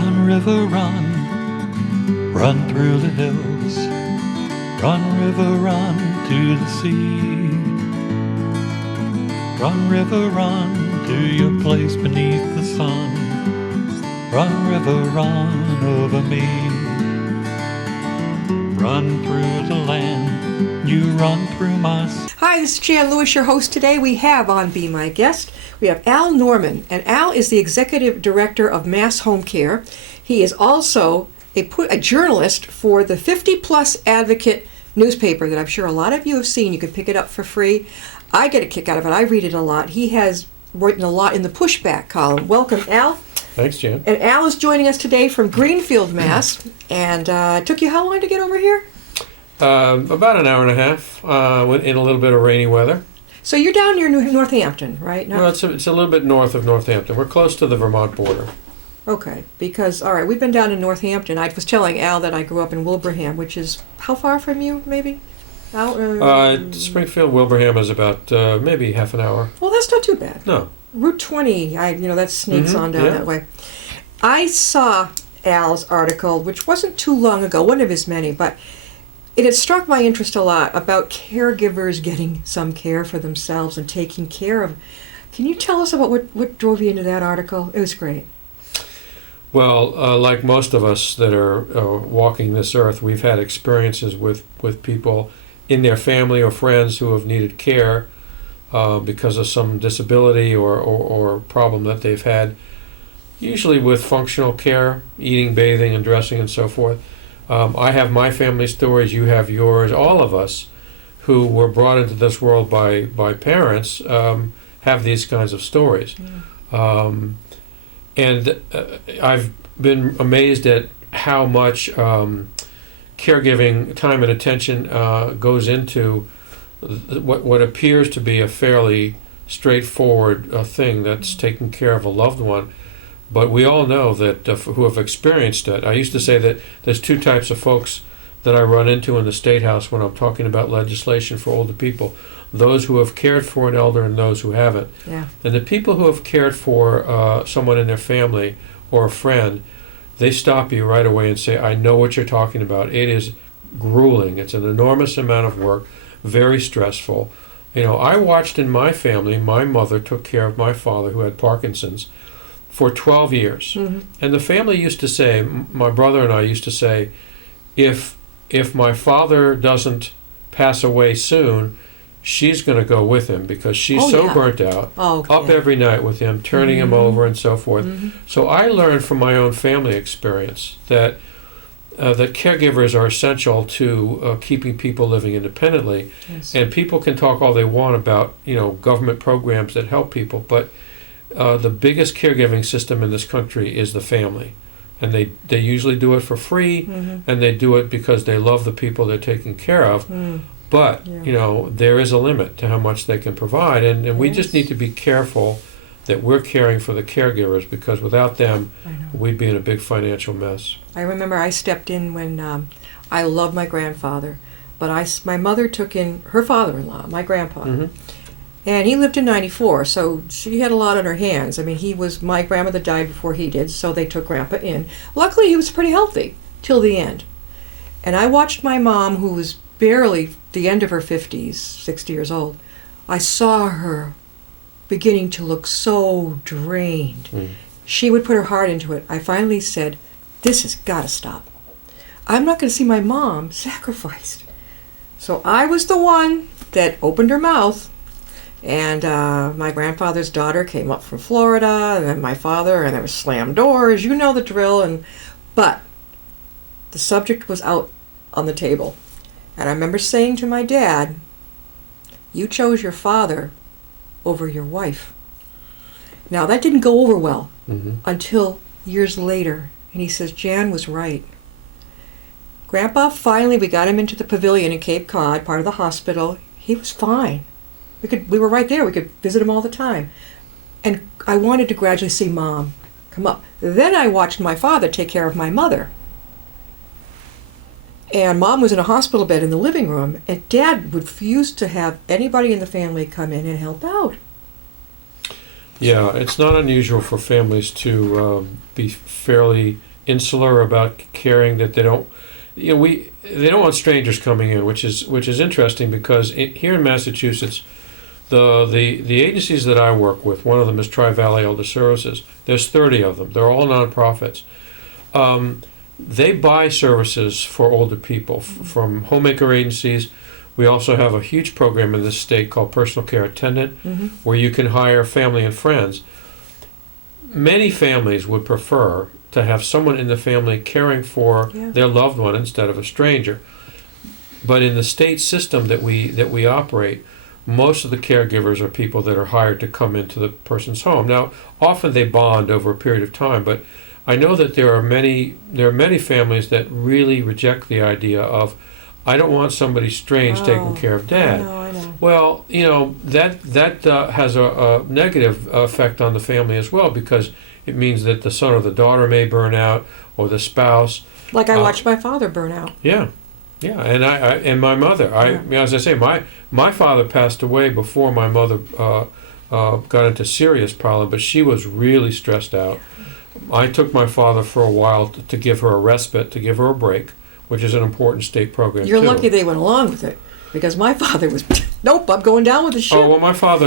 Run, river, run, run through the hills. Run, river, run to the sea. Run, river, run to your place beneath the sun. Run, river, run over me. Run through the land, you run through my... Hi, this is Jan Lewis, your host today. We have on Be My Guest, we have Al Norman, and Al is the Executive Director of Mass Home Care. He is also a journalist for the 50 Plus Advocate newspaper that I'm sure a lot of you have seen. You can pick it up for free. I get a kick out of it. I read it a lot. He has written a lot in the Pushback column. Welcome, Al. Thanks, Jan. And Al is joining us today from Greenfield, Mass. And it took you how long to get over here? About an hour and a half in a little bit of rainy weather. So you're down near Northampton, right? Well, it's a little bit north of Northampton. We're close to the Vermont border. Okay, because, all right, we've been down in Northampton. I was telling Al that I grew up in Wilbraham, which is how far from you, maybe? Springfield, Wilbraham is about maybe half an hour. Well, that's not too bad. No. Route 20, that sneaks on down that way. I saw Al's article, which wasn't too long ago, one of his many, but it had struck my interest a lot about caregivers getting some care for themselves and taking care of. Can you tell us about what drove you into that article? It was great. Well, like most of us that are walking this earth, we've had experiences with people in their family or friends who have needed care because of some disability or problem that they've had, usually with functional care, eating, bathing, and dressing, and so forth. I have my family stories, you have yours. All of us who were brought into this world by parents have these kinds of stories. Yeah. And I've been amazed at how much caregiving time and attention goes into what appears to be a fairly straightforward thing that's taking care of a loved one. But we all know that who have experienced it. I used to say that there's two types of folks that I run into in the State House when I'm talking about legislation for older people. Those who have cared for an elder and those who haven't. Yeah. And the people who have cared for someone in their family or a friend, they stop you right away and say, I know what you're talking about. It is grueling. It's an enormous amount of work, very stressful. I watched in my family, my mother took care of my father who had Parkinson's for 12 years. Mm-hmm. And the family used to say, my brother and I used to say, if my father doesn't pass away soon, she's going to go with him because she's burnt out, up every night with him, turning him over and so forth. Mm-hmm. So I learned from my own family experience that caregivers are essential to keeping people living independently. Yes. And people can talk all they want about government programs that help people, but the biggest caregiving system in this country is the family. And they usually do it for free, and they do it because they love the people they're taking care of. Mm. But, there is a limit to how much they can provide, and we just need to be careful that we're caring for the caregivers, because without them, we'd be in a big financial mess. I remember I stepped in when I loved my grandfather, but my mother took in her father-in-law, my grandpa, and he lived to 94, so she had a lot on her hands. I mean, my grandmother died before he did, so they took Grandpa in. Luckily, he was pretty healthy till the end. And I watched my mom, who was barely the end of her 50s, 60 years old. I saw her beginning to look so drained. Mm. She would put her heart into it. I finally said, this has got to stop. I'm not going to see my mom sacrificed. So I was the one that opened her mouth, and my grandfather's daughter came up from Florida, and then my father, and there was slammed doors. You know the drill. But the subject was out on the table. And I remember saying to my dad, you chose your father over your wife. Now, that didn't go over well until years later. And he says, Jan was right. Grandpa, finally, we got him into the pavilion in Cape Cod, part of the hospital. He was fine. We were right there. We could visit him all the time. And I wanted to gradually see Mom come up. Then I watched my father take care of my mother. And Mom was in a hospital bed in the living room, and Dad refused to have anybody in the family come in and help out. Yeah, it's not unusual for families to be fairly insular about caring, that they don't, they don't want strangers coming in, which is interesting because here in Massachusetts, the agencies that I work with, one of them is Tri-Valley Elder Services. There's 30 of them. They're all nonprofits. They buy services for older people from homemaker agencies. We also have a huge program in this state called Personal Care Attendant, where you can hire family and friends. Many families would prefer to have someone in the family caring for their loved one instead of a stranger. But in the state system that we operate, most of the caregivers are people that are hired to come into the person's home. Now, often they bond over a period of time, but I know that there are many families that really reject the idea of, I don't want somebody strange taking care of Dad. I know. Well, that has a negative effect on the family as well, because it means that the son or the daughter may burn out, or the spouse. Like I watched my father burn out. Yeah, and I and my mother. As I say, my father passed away before my mother got into serious problem, but she was really stressed out. I took my father for a while to give her a respite, to give her a break, which is an important state program. You're too. lucky they went along with it, because my father was, nope, I'm going down with the ship. Oh, well, my father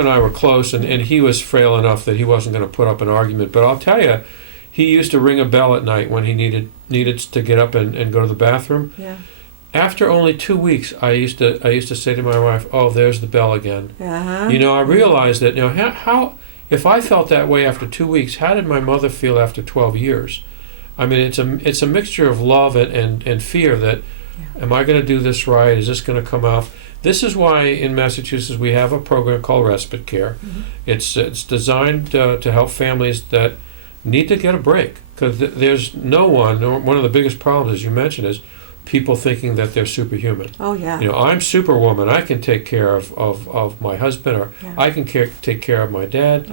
and I were close, and he was frail enough that he wasn't going to put up an argument. But I'll tell you, he used to ring a bell at night when he needed to get up and go to the bathroom. Yeah. After only 2 weeks, I used to say to my wife, "Oh, there's the bell again." Uh-huh. I realized that, how if I felt that way after 2 weeks, how did my mother feel after 12 years? I mean, it's a mixture of love and fear that, am I going to do this right? Is this going to come out? This is why in Massachusetts we have a program called respite care. It's designed to help families that need to get a break, because there's one of the biggest problems, as you mentioned, is people thinking that they're superhuman. Oh, yeah. I'm Superwoman. I can take care of my husband, or I can take care of my dad.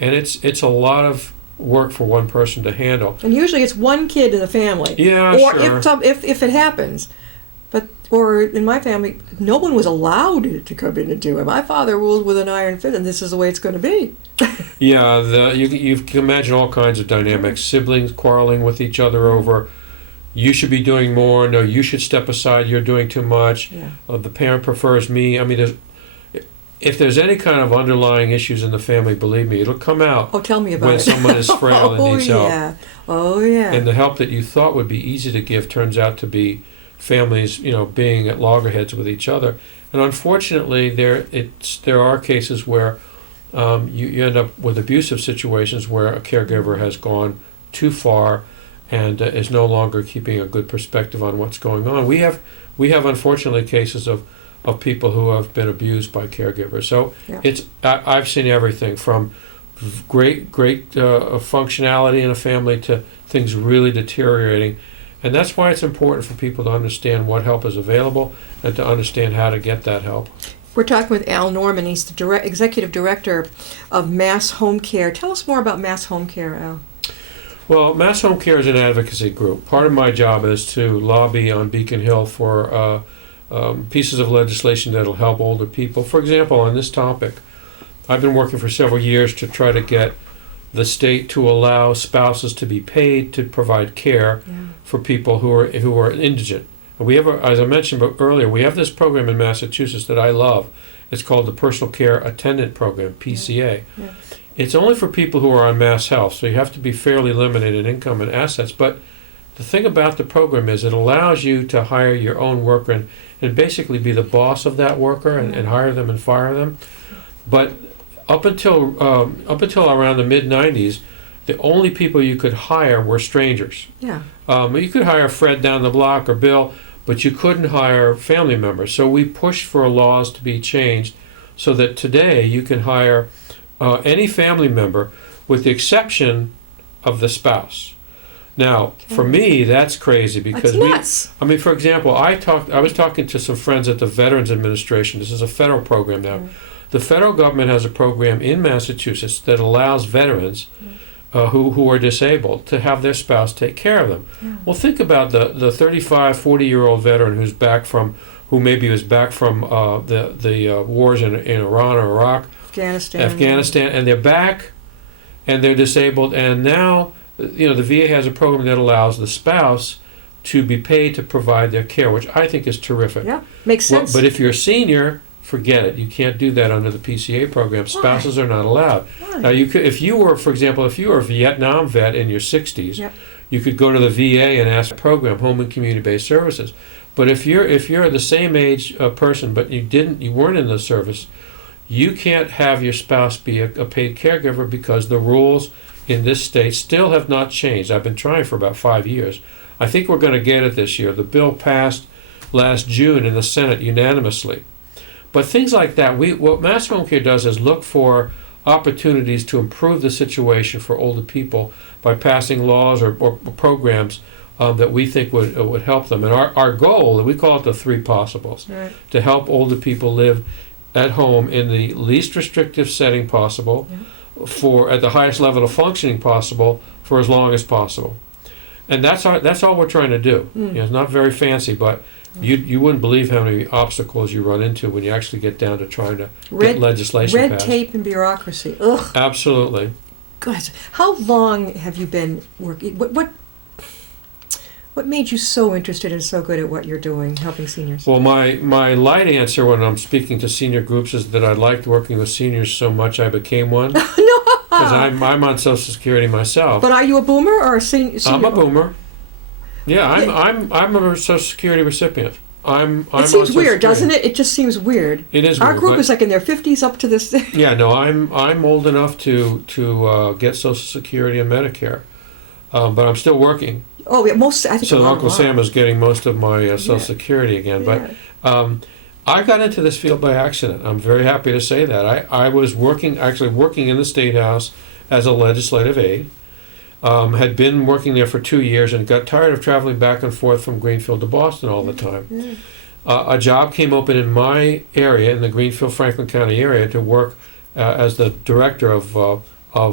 And it's a lot of work for one person to handle. And usually it's one kid in the family. Yeah, or sure. if it happens. Or in my family, no one was allowed to come in and do it. My father ruled with an iron fist, and this is the way it's going to be. Yeah, you can imagine all kinds of dynamics. Siblings quarreling with each other over, you should be doing more. No, you should step aside. You're doing too much. Yeah. The parent prefers me. I mean, if there's any kind of underlying issues in the family, believe me, it'll come out. Oh, tell me about when it. someone is frail and needs help. Oh, yeah. And the help that you thought would be easy to give turns out to be families, being at loggerheads with each other. And unfortunately, there are cases where you end up with abusive situations where a caregiver has gone too far and is no longer keeping a good perspective on what's going on. We have unfortunately cases of people who have been abused by caregivers. So I've seen everything from great functionality in a family to things really deteriorating. And that's why it's important for people to understand what help is available and to understand how to get that help. We're talking with Al Norman. He's the executive director of Mass Home Care. Tell us more about Mass Home Care, Al. Well, Mass Home Care is an advocacy group. Part of my job is to lobby on Beacon Hill for pieces of legislation that will help older people. For example, on this topic, I've been working for several years to try to get the state to allow spouses to be paid to provide care for people who are indigent. And we have, as I mentioned earlier, we have this program in Massachusetts that I love. It's called the Personal Care Attendant Program, PCA. Yeah. It's only for people who are on mass health, so you have to be fairly limited in income and assets. But the thing about the program is it allows you to hire your own worker and basically be the boss of that worker and hire them and fire them. But up until around the mid-'90s, the only people you could hire were strangers. Yeah. You could hire Fred down the block or Bill, but you couldn't hire family members. So we pushed for laws to be changed so that today you can hire any family member with the exception of the spouse. Now, for me, that's crazy because that's nuts. For example, I was talking to some friends at the Veterans Administration. This is a federal program now. The federal government has a program in Massachusetts that allows veterans who are disabled to have their spouse take care of them. Yeah. Well, think about the 35, 40-year-old veteran who maybe was back from the wars in Iran or Iraq, Afghanistan, and they're back, and they're disabled, and now the VA has a program that allows the spouse to be paid to provide their care, which I think is terrific. Yeah, makes sense. But if you're a senior, forget it. You can't do that under the PCA program. Spouses are not allowed. Why? Now, you could, if you were, for example, if you were a Vietnam vet in your 60s, Yep. you could go to the VA and ask for a program, home and community-based services. But if you're the same age person, but you weren't in the service, you can't have your spouse be a paid caregiver because the rules in this state still have not changed. I've been trying for about 5 years. I think we're going to get it this year. The bill passed last June in the Senate unanimously. But things like that, what Mass Home Care does is look for opportunities to improve the situation for older people by passing laws or programs that we think would help them. And our goal, we call it the 3 possibles, Right. to help older people live at home in the least restrictive setting possible, at the highest level of functioning possible, for as long as possible. And that's all we're trying to do. It's not very fancy, but you wouldn't believe how many obstacles you run into when you actually get down to trying to get legislation Red passed. tape and bureaucracy. Ugh. Absolutely. God, how long have you been working? What made you so interested and so good at what you're doing, helping seniors? Well, my light answer when I'm speaking to senior groups is that I liked working with seniors so much I became one. No. Because I'm on Social Security myself. But are you a boomer or a senior? I'm a boomer. Yeah, I'm a Social Security recipient. I'm It seems weird, doesn't it? It just seems weird. It is Our weird, group but- is like in their 50s up to this. Yeah, no, I'm old enough to get Social Security and Medicare, but I'm still working. Oh, yeah, I think. So a lot Uncle are. Sam is getting most of my Social Yeah. Security again. Yeah. But I got into this field by accident. I'm very happy to say that. I was working in the State House as a legislative aide. Had been working there for 2 years and got tired of traveling back and forth from Greenfield to Boston all the time. Yeah. A job came open in my area, in the Greenfield, Franklin County area, to work as the director of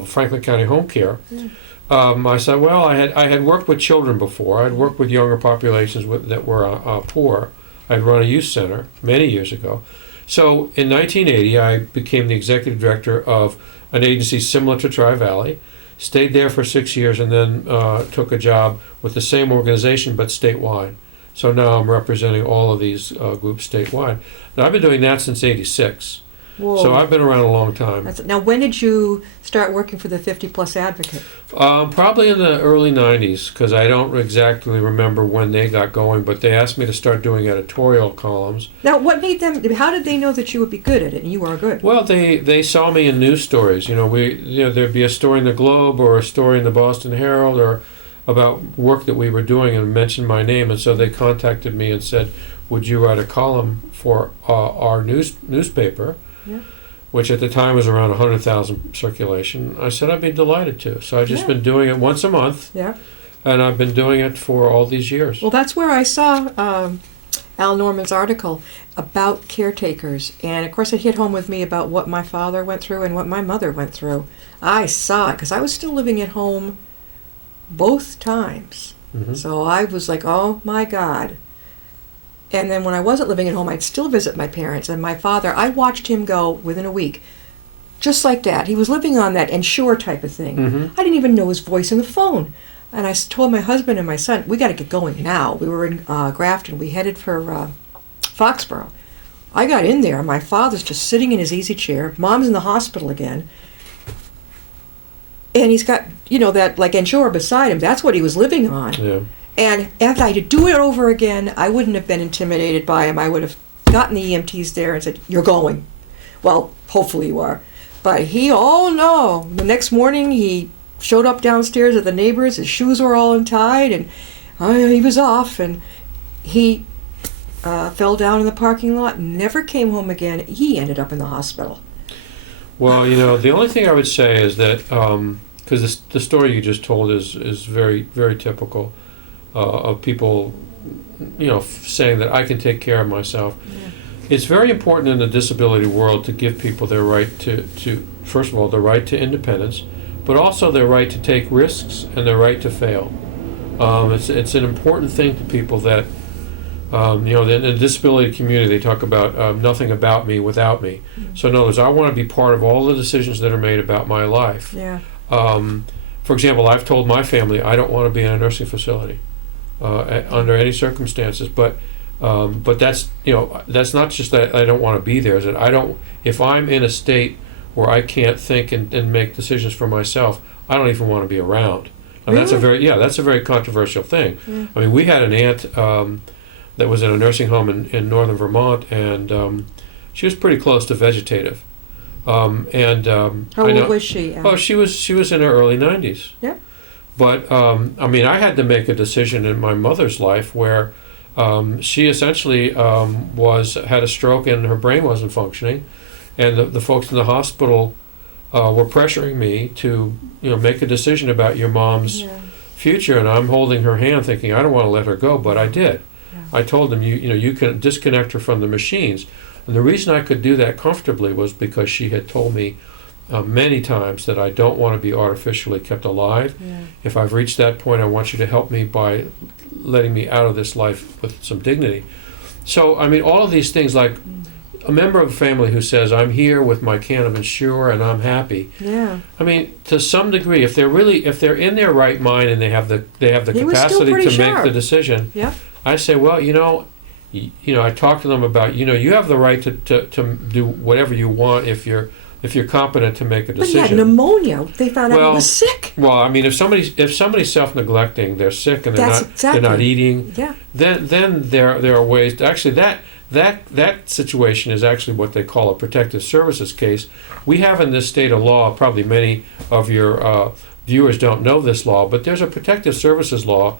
Franklin County Home Care. Yeah. I said, well, I had worked with children before. I'd worked with younger populations that were poor. I'd run a youth center many years ago. So in 1980, I became the executive director of an agency similar to Tri-Valley. Stayed there for 6 years and then took a job with the same organization but statewide. So now I'm representing all of these groups statewide. Now I've been doing that since '86. Whoa. So I've been around a long time. Now, when did you start working for the 50-plus advocate? Probably in the early '90s, because I don't exactly remember when they got going, but they asked me to start doing editorial columns. Now, what made them? How did they know that you would be good at it? And you are good. Well, they saw me in news stories. There'd be a story in the Globe or a story in the Boston Herald or about work that we were doing and mentioned my name, and so they contacted me and said, "Would you write a column for our newspaper?" Yeah. Which at the time was around 100,000 circulation. I said I'd be delighted to. So I've just been doing it once a month, Yeah. and I've been doing it for all these years. Well, that's where I saw Al Norman's article about caretakers, and of course it hit home with me about what my father went through and what my mother went through. I saw it because I was still living at home both times. Mhm. So I was like, oh my God. And then when I wasn't living at home, I'd still visit my parents. And my father, I watched him go within a week, just like that. He was living on that Ensure type of thing. Mhm. I didn't even know his voice on the phone. And I told my husband and my son, we got to get going now. We were in Grafton. We headed for Foxborough. I got in there. My father's just sitting in his easy chair. Mom's in the hospital again. And he's got, that like Ensure beside him. That's what he was living on. Yeah. And if I had to do it over again, I wouldn't have been intimidated by him. I would have gotten the EMTs there and said, you're going. Well, hopefully you are. But oh no. The next morning he showed up downstairs at the neighbors. His shoes were all untied and he was off. And he fell down in the parking lot, never came home again. He ended up in the hospital. Well, the only thing I would say is that, because the story you just told is very, very typical of people, saying that I can take care of myself. Yeah. It's very important in the disability world to give people their right to first of all, the right to independence, but also their right to take risks and their right to fail. It's an important thing to people that, in the disability community, they talk about nothing about me without me. So in other words, I want to be part of all the decisions that are made about my life. Yeah. for example, I've told my family I don't want to be in a nursing facility under any circumstances. But that's that's not just that I don't want to be there. Is that I don't. If I'm in a state where I can't think and make decisions for myself, I don't even want to be around. And that's a very controversial thing. Yeah. I mean, we had an aunt that was in a nursing home in northern Vermont, and she was pretty close to vegetative. How old was she? Oh, she was in her early 90s. Yeah. But I mean, I had to make a decision in my mother's life where she essentially had a stroke and her brain wasn't functioning, and the folks in the hospital were pressuring me to make a decision about your mom's future, and I'm holding her hand, thinking I don't want to let her go, but I did. Yeah. I told them you can disconnect her from the machines, and the reason I could do that comfortably was because she had told me many times that I don't want to be artificially kept alive. Yeah. If I've reached that point, I want you to help me by letting me out of this life with some dignity. So, I mean, all of these things, like a member of the family who says, I'm here with my can of Ensure and I'm happy. Yeah. I mean, to some degree, if they're in their right mind and they have the capacity to make the decision, yeah. I say, well, I talk to them about, you have the right to do whatever you want if you're competent to make a decision. But he had pneumonia. They found out he was sick. Well, I mean, if somebody's self-neglecting, they're sick and they're not eating. Yeah. Then there are ways to, actually that situation is actually what they call a protective services case. We have in this state a law. Probably many of your viewers don't know this law, but there's a protective services law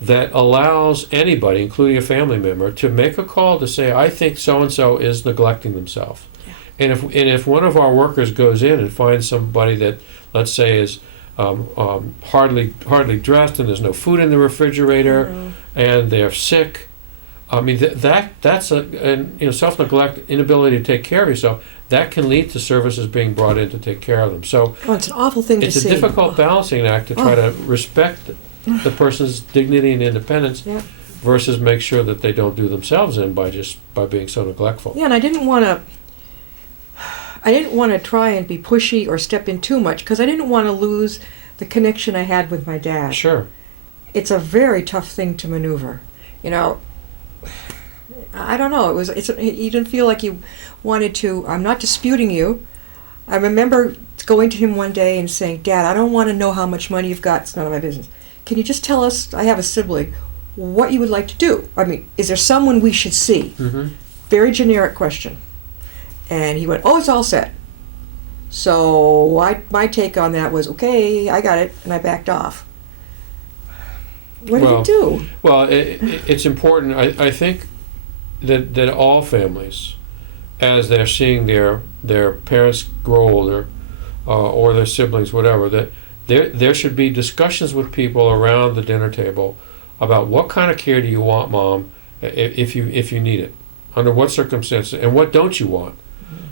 that allows anybody, including a family member, to make a call to say, I think so and so is neglecting themselves. And if one of our workers goes in and finds somebody that, let's say, is hardly dressed and there's no food in the refrigerator and they're sick, I mean that's self-neglect, inability to take care of yourself. That can lead to services being brought in to take care of them. So it's an awful thing to see. It's a difficult balancing act to try to respect the person's dignity and independence versus make sure that they don't do themselves in by being so neglectful. Yeah, and I didn't want to try and be pushy or step in too much because I didn't want to lose the connection I had with my dad. Sure. It's a very tough thing to maneuver. I don't know. You didn't feel like you wanted to. I'm not disputing you. I remember going to him one day and saying, Dad, I don't want to know how much money you've got. It's none of my business. Can you just tell us, I have a sibling, what you would like to do? I mean, is there someone we should see? Mm-hmm. Very generic question. And he went, it's all set. So my take on that was, okay, I got it, and I backed off. What did you do? Well, it's important. I think that all families, as they're seeing their parents grow older, or their siblings, whatever, that there should be discussions with people around the dinner table about what kind of care do you want, Mom, if you need it, under what circumstances, and what don't you want.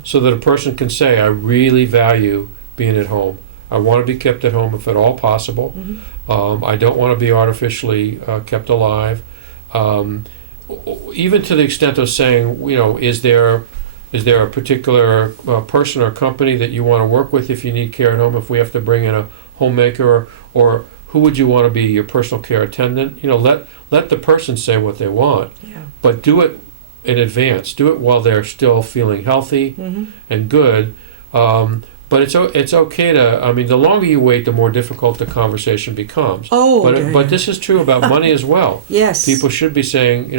So that a person can say, I really value being at home. I want to be kept at home if at all possible. Mm-hmm. I don't want to be artificially kept alive. Even to the extent of saying, is there a particular person or company that you want to work with if you need care at home, if we have to bring in a homemaker, or who would you want to be your personal care attendant? Let the person say what they want, but do it in advance. Do it while they're still feeling healthy and good. But it's okay to. I mean, the longer you wait, the more difficult the conversation becomes. But this is true about money as well. Yes. People should be saying,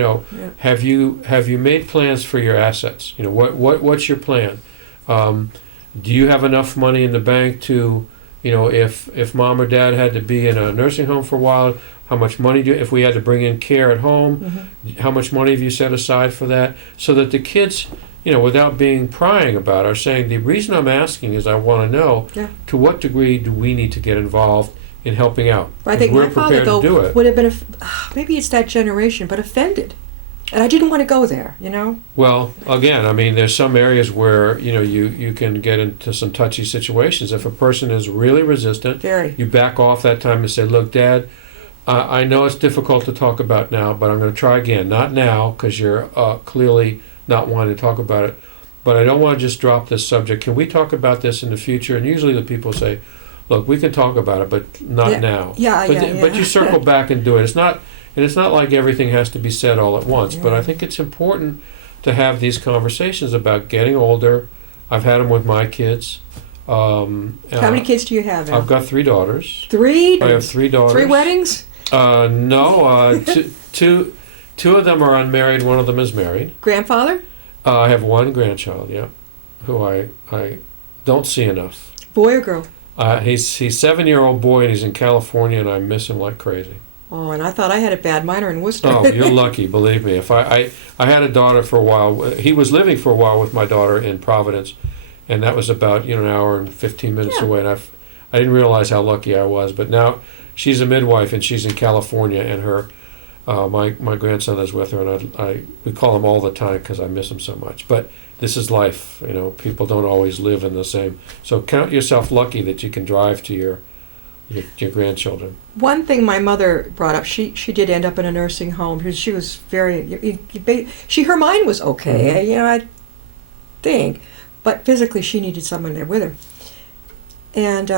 have you made plans for your assets? What's your plan? Do you have enough money in the bank to, if Mom or Dad had to be in a nursing home for a while, how much money if we had to bring in care at home, how much money have you set aside for that? So that the kids, without being prying about it, are saying, the reason I'm asking is I want to know to what degree do we need to get involved in helping out. I think my father, though, would have been, maybe it's that generation, but offended. And I didn't want to go there, Well, again, I mean, there's some areas where, you can get into some touchy situations. If a person is really resistant, you back off that time and say, look, Dad, I know it's difficult to talk about now, but I'm going to try again. Not now, because you're clearly not wanting to talk about it. But I don't want to just drop this subject. Can we talk about this in the future? And usually the people say, look, we can talk about it, but not now. Yeah, But you circle back and do it. It's not like everything has to be said all at once. But I think it's important to have these conversations about getting older. I've had them with my kids. How many kids do you have, Al? I've got 3 daughters. 3? I have 3 daughters. 3 weddings? No, two of them are unmarried. One of them is married. Grandfather? I have 1 grandchild, yeah, who I don't see enough. Boy or girl? He's 7-year-old boy, and he's in California, and I miss him like crazy. Oh, and I thought I had it bad. Mine are in Worcester. Oh, you're lucky, believe me. If I had a daughter for a while. He was living for a while with my daughter in Providence, and that was about an hour and 15 minutes away. And I didn't realize how lucky I was. But now she's a midwife, and she's in California, and her my grandson is with her, and we call him all the time because I miss him so much. But this is life. People don't always live in the same. So count yourself lucky that you can drive to your grandchildren. One thing my mother brought up, she did end up in a nursing home because she was her mind was okay, I think, but physically she needed someone there with her. And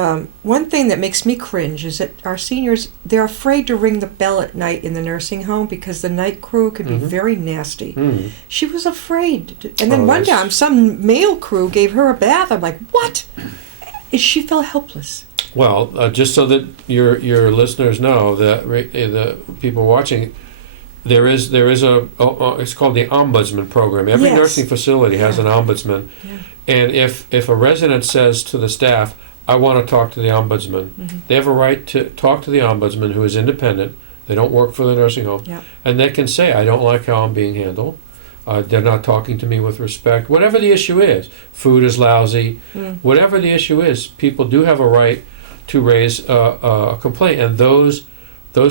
one thing that makes me cringe is that our seniors, they're afraid to ring the bell at night in the nursing home because the night crew can be very nasty. She was afraid. And then one time some male crew gave her a bath. I'm like, what? She felt helpless. Well, just so that your listeners know, that the people watching, there is it's called the ombudsman program. Every nursing facility has an ombudsman, and if a resident says to the staff, "I want to talk to the ombudsman," they have a right to talk to the ombudsman, who is independent. They don't work for the nursing home, and they can say, "I don't like how I'm being handled. They're not talking to me with respect." Whatever the issue is, food is lousy. Whatever the issue is, people do have a right to raise a complaint, and those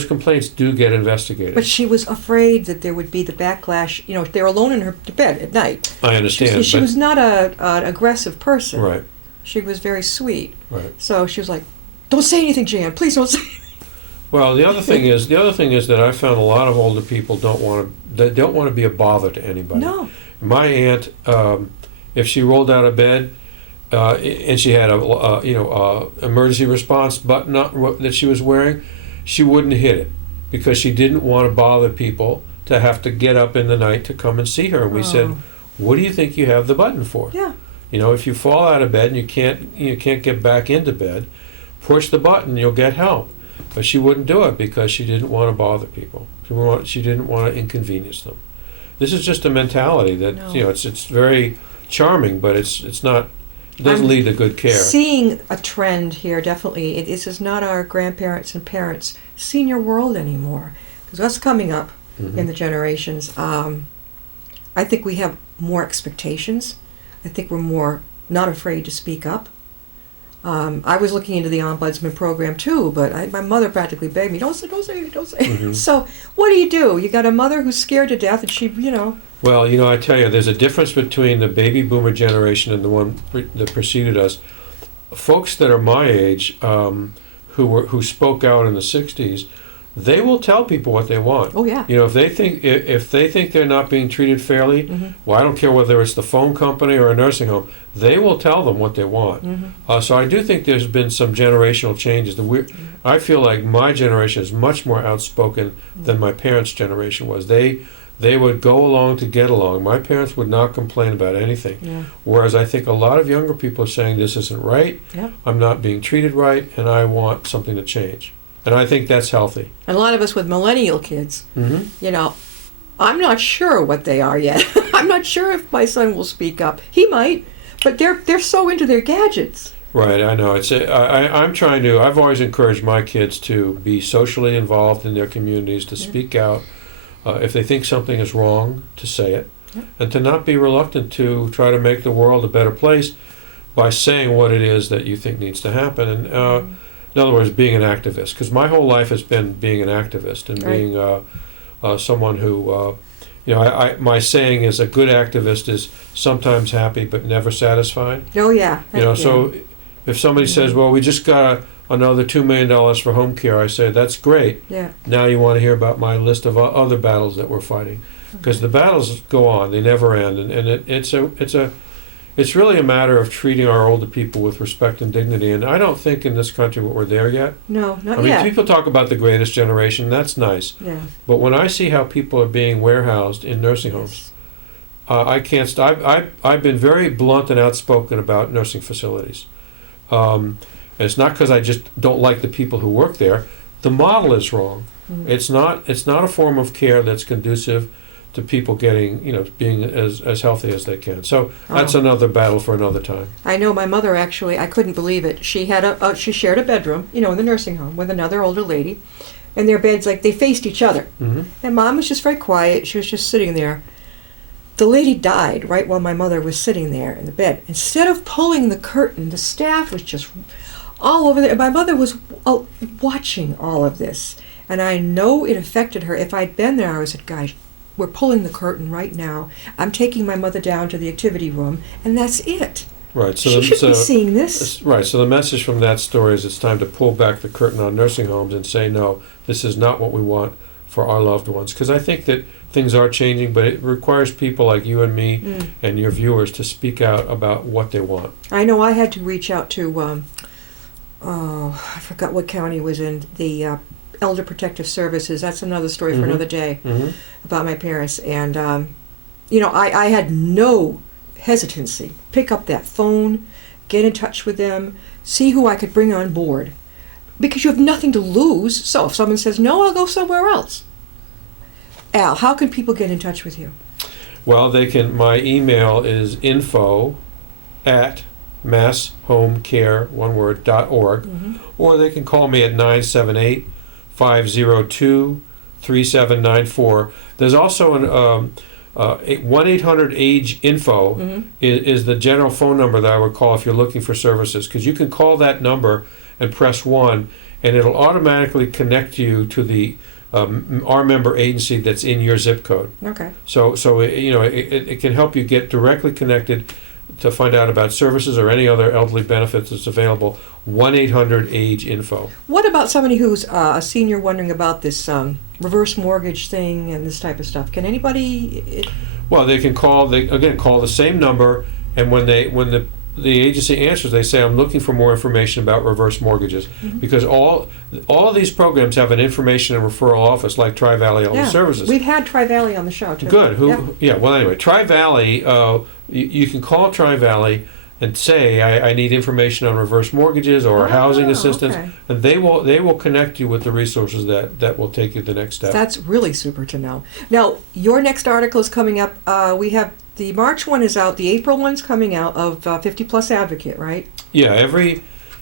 complaints do get investigated. But she was afraid that there would be the backlash. If they were alone in her bed at night. I understand. She was not an aggressive person. Right. She was very sweet. Right. So she was like, "Don't say anything, Jan. Please don't say anything." Well, the other thing is that I found a lot of older people don't want to be a bother to anybody. No. My aunt, if she rolled out of bed, and she had a emergency response button that she was wearing, she wouldn't hit it because she didn't want to bother people to have to get up in the night to come and see her. And we said, "What do you think you have the button for? Yeah. If you fall out of bed and you can't get back into bed, push the button, you'll get help." But she wouldn't do it because she didn't want to bother people. She didn't want to inconvenience them. This is just a mentality that it's very charming, but it's not. It doesn't lead to good care. Seeing a trend here, definitely. This is not our grandparents and parents' senior world anymore. Because us coming up in the generations, I think we have more expectations. I think we're more not afraid to speak up. I was looking into the ombudsman program too, but my mother practically begged me, don't say. So what do? You got a mother who's scared to death, and she. Well, I tell you, there's a difference between the baby boomer generation and the one that preceded us. Folks that are my age, who spoke out in the '60s, they will tell people what they want. Oh yeah. If they think they're not being treated fairly, well, I don't care whether it's the phone company or a nursing home, they will tell them what they want. So I do think there's been some generational changes. I feel like my generation is much more outspoken than my parents' generation was. They would go along to get along. My parents would not complain about anything. Yeah. Whereas I think a lot of younger people are saying, this isn't right, I'm not being treated right, and I want something to change. And I think that's healthy. And a lot of us with millennial kids, I'm not sure what they are yet. I'm not sure if my son will speak up. He might, but they're so into their gadgets. Right, I know. I've always encouraged my kids to be socially involved in their communities, to speak out. If they think something is wrong, to say it, and to not be reluctant to try to make the world a better place by saying what it is that you think needs to happen. And in other words, being an activist. Because my whole life has been being an activist and being someone who, my saying is a good activist is sometimes happy but never satisfied. Oh yeah. So if somebody says, "Well, we just got another $2 million for home care," I say, "That's great. Yeah. Now you want to hear about my list of other battles that we're fighting," because the battles go on; they never end, and it's really a matter of treating our older people with respect and dignity. And I don't think in this country we're there yet. No, not I mean, yet. people talk about the greatest generation. That's nice. Yeah. But when I see how people are being warehoused in nursing homes, I can't stop. I've been very blunt and outspoken about nursing facilities. And it's not because I just don't like the people who work there. The model is wrong. Mm. It's not a form of care that's conducive to people getting, being as healthy as they can. So that's another battle for another time. I know my mother actually, I couldn't believe it. She had she shared a bedroom, in the nursing home with another older lady. And their beds, they faced each other. Mm-hmm. And Mom was just very quiet. She was just sitting there. The lady died right while my mother was sitting there in the bed. Instead of pulling the curtain, the staff was just all over there. My mother was watching all of this. And I know it affected her. If I'd been there, I would have said, guys, we're pulling the curtain right now. I'm taking my mother down to the activity room, and that's it. Right. She should be seeing this. Right. So the message from that story is it's time to pull back the curtain on nursing homes and say, no, this is not what we want for our loved ones. Because I think that things are changing, but it requires people like you and me and your viewers to speak out about what they want. I know I had to reach out to, I forgot what county it was in, the Elder Protective Services. That's another story for another day about my parents. And, I had no hesitancy. Pick up that phone, get in touch with them, see who I could bring on board. Because you have nothing to lose. So if someone says, no, I'll go somewhere else. Al, how can people get in touch with you? Well, they can. My email is info@masshomecare.org, or they can call me at 978-502-3794. There's also an 1-800-AGE-INFO is the general phone number that I would call if you're looking for services, because you can call that number and press 1, and it'll automatically connect you to the our member agency that's in your zip code. Okay. So it can help you get directly connected to find out about services or any other elderly benefits that's available. 1-800-AGE-INFO. What about somebody who's a senior wondering about this reverse mortgage thing and this type of stuff? Can anybody? Well, they can call. They call the same number, and when the agency answers, they say, I'm looking for more information about reverse mortgages, because all of these programs have an information and referral office like Tri-Valley Elder Services. We've had Tri-Valley on the show too. Good. Well, anyway, Tri-Valley, you can call Tri-Valley and say, I need information on reverse mortgages or housing assistance, and they will connect you with the resources that will take you the next step. That's really super to know. Now, your next article is coming up. We have the March one is out. The April one's coming out of 50 Plus Advocate, right? Yeah,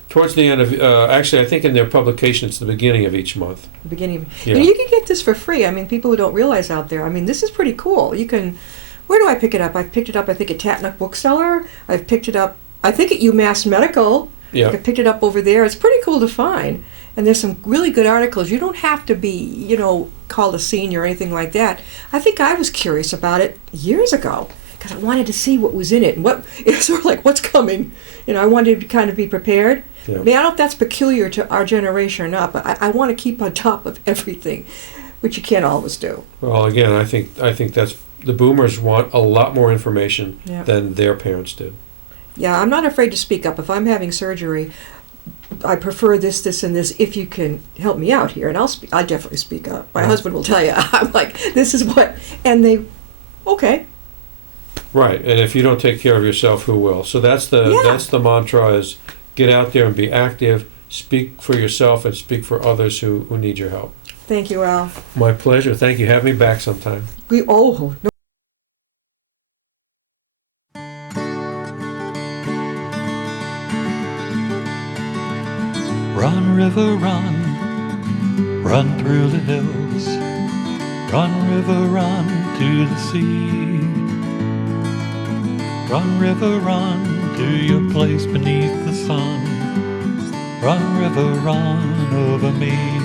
towards the end of, actually I think in their publication it's the beginning of each month. The beginning. Yeah. And you can get this for free. I mean, people who don't realize out there, this is pretty cool. You can, where do I pick it up? I've picked it up, I think, at Tatnuck Bookseller. I've picked it up, I think, at UMass Medical. Yeah. I picked it up over there. It's pretty cool to find. And there's some really good articles. You don't have to be, called a senior or anything like that. I think I was curious about it years ago, because I wanted to see what was in it and it's sort of like what's coming. I wanted to kind of be prepared. Yeah. I mean, I don't know if that's peculiar to our generation or not, but I want to keep on top of everything, which you can't always do. Well, again, I think that's the boomers want a lot more information than their parents did. Yeah, I'm not afraid to speak up. If I'm having surgery, I prefer this, and this, if you can help me out here. And I'll definitely speak up. My husband will tell you. I'm like, this is what, and they, okay. Right, and if you don't take care of yourself, who will? So that's the mantra: is get out there and be active, speak for yourself, and speak for others who need your help. Thank you, Al. My pleasure. Thank you. Have me back sometime. No. Run, river, run, run through the hills. Run, river, run to the sea. Run, river, run to your place beneath the sun. Run, river, run over me.